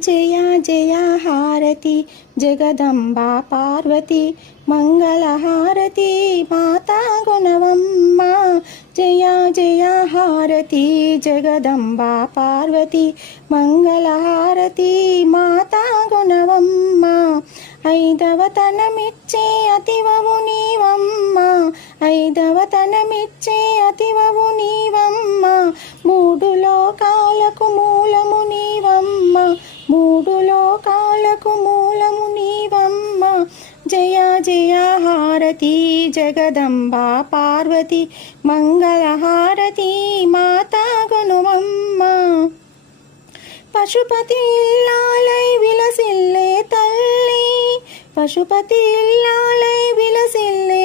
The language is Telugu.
జయ జయ హారతి జగదంబా పార్వతి మంగళహారతి మాతా గుణవమ్మ జయ జయ హారతి జగదంబా పార్వతి మంగళహారతి మాతా గుణవమ్మ ఐదవతనమిచ్చే అతివవు నీవమ్మ ఐదవతనమిచ్చే అతివవు నీవమ్మ మూడు లోకాలకు మూలము నీవమ్మ మూడు లోకాలకు మూలము నీవమ్మ జయ జయ హారతి జగదంబా పార్వతి మంగళహారతి మాతా గుణవమ్మ పశుపతి ఇల్లాలై విలసిల్లే తల్లి పశుపతి ఇల్లాలై విలసిల్లే